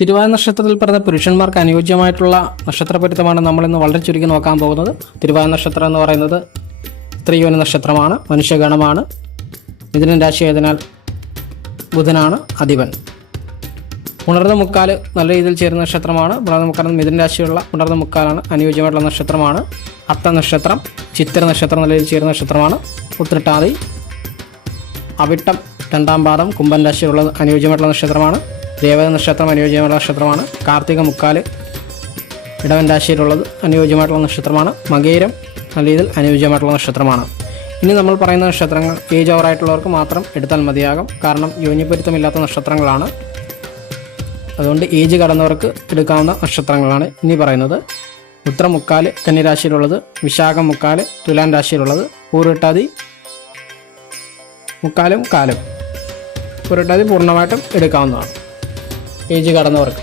തിരുവാതിര നക്ഷത്രത്തിൽ പിറന്ന പുരുഷന്മാർക്ക് അനുയോജ്യമായിട്ടുള്ള നക്ഷത്രപൊരുത്തമാണ് നമ്മളിന്ന് വളരെ ചുരുക്കി നോക്കാൻ പോകുന്നത്. തിരുവാതിര നക്ഷത്രം എന്ന് പറയുന്നത് സ്ത്രീയോനി നക്ഷത്രമാണ്, മനുഷ്യഗണമാണ്. മിഥുനൻ രാശി ആയതിനാൽ ബുധനാണ് അധിപൻ. ഉണർന്ന മുക്കാൽ നല്ല രീതിയിൽ ചേരുന്ന നക്ഷത്രമാണ്. ഉണർന്ന മുക്കാൽ മിഥുന രാശിയുള്ള ഉണർന്ന മുക്കാലാണ് അനുയോജ്യമായിട്ടുള്ള നക്ഷത്രമാണ്. അത്ത നക്ഷത്രം, ചിത്തിര നക്ഷത്രം നല്ല രീതിയിൽ ചേരുന്ന നക്ഷത്രമാണ്. ഉത്രട്ടാതി, അവിട്ടം രണ്ടാം പാദം കുംഭൻ രാശിയുള്ളത് അനുയോജ്യമായിട്ടുള്ള നക്ഷത്രമാണ്. രേവതി നക്ഷത്രം അനുയോജ്യമായിട്ടുള്ള നക്ഷത്രമാണ്. കാർത്തിക മുക്കാൽ ഇടവൻ രാശിയിലുള്ളത് അനുയോജ്യമായിട്ടുള്ള നക്ഷത്രമാണ്. മകേരം നല്ല രീതിയിൽ അനുയോജ്യമായിട്ടുള്ള നക്ഷത്രമാണ്. ഇനി നമ്മൾ പറയുന്ന നക്ഷത്രങ്ങൾ ഏജ് ഓവറായിട്ടുള്ളവർക്ക് മാത്രം എടുത്താൽ മതിയാകും. കാരണം യോനിപ്പൊരുത്തമില്ലാത്ത നക്ഷത്രങ്ങളാണ്. അതുകൊണ്ട് ഏജ് കടന്നവർക്ക് എടുക്കാവുന്ന നക്ഷത്രങ്ങളാണ് ഇനി പറയുന്നത്. ഉത്തരം മുക്കാൽ കന്നിരാശിയിലുള്ളത്, വിശാഖം മുക്കാൽ തുലാം രാശിയിലുള്ളത്, പൂരുട്ടാതി മുക്കാലും കാലും. പൂരുട്ടാതി പൂർണ്ണമായിട്ടും എടുക്കാവുന്നതാണ് ഏജ് കടന്നവർക്ക്.